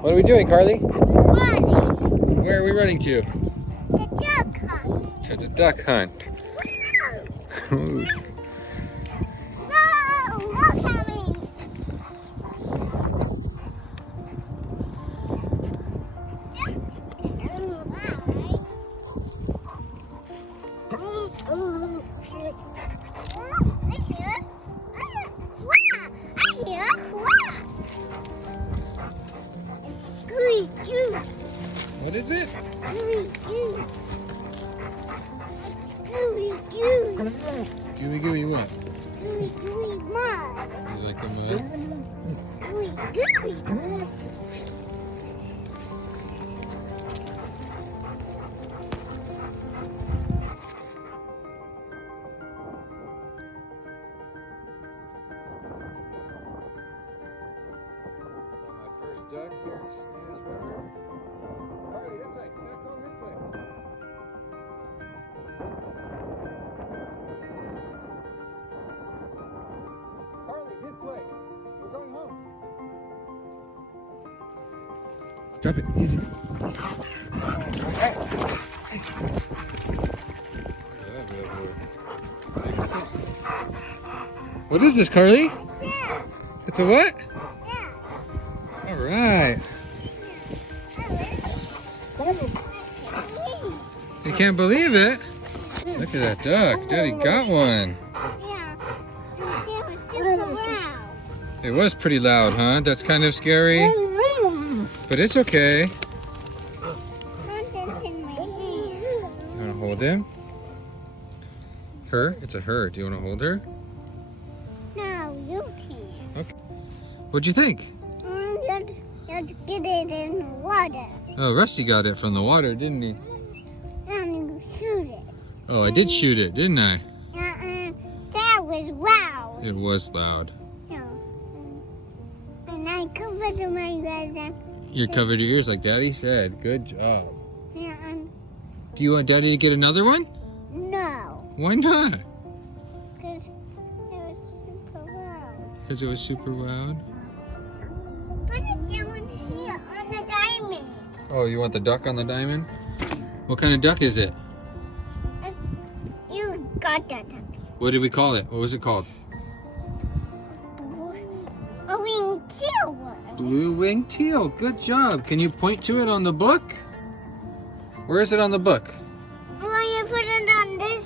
What are we doing, Carly? Running. Where are we running to? The duck hunt. To the duck hunt. No, look at me. What is it? Gooey gooey what? You like the mud? First duck here in Salinas River. Carly, this way. Duck going this way. Carly, this way. We're going home. Drop it. Easy. What is this, Carly? Yeah. It's a what? Yeah. All right. You can't believe it. Look at that duck. Daddy got one. Yeah. It was super loud. It was pretty loud, huh? That's kind of scary. But it's okay. Contents in my hand. You want to hold him? Her? It's a her. Do you want to hold her? No, you can't. Okay. What'd you think? You have to get it in the water. Oh, Rusty got it from the water, didn't he? And you shoot it. Oh, I did shoot it, didn't I? That was loud. It was loud. Yeah. And I covered my ears. You covered your ears like Daddy said. Good job. Yeah, Do you want Daddy to get another one? no. Why not? Because it was super loud. Because it was super loud. Put it down here on the diamond. Oh, you want the duck on the diamond? What kind of duck is it? You got that. What did we call it? What was it called? A winged teal one. Blue-winged teal. Good job. Can you point to it on the book? Where is it on the book? Will you put it on this?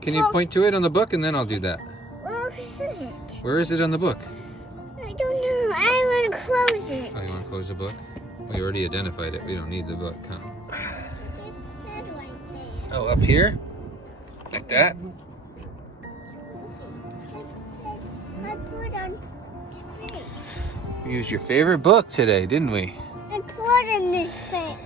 Can you point to it on the book and then I'll do that? Where is it? Where is it on the book? I don't know. I want to close it. Oh, you want to close the book? We already identified it. We don't need the book, huh? It said right there. Oh, up here? Like that? I put on straight. We used your favorite book today, didn't we? I put in this face.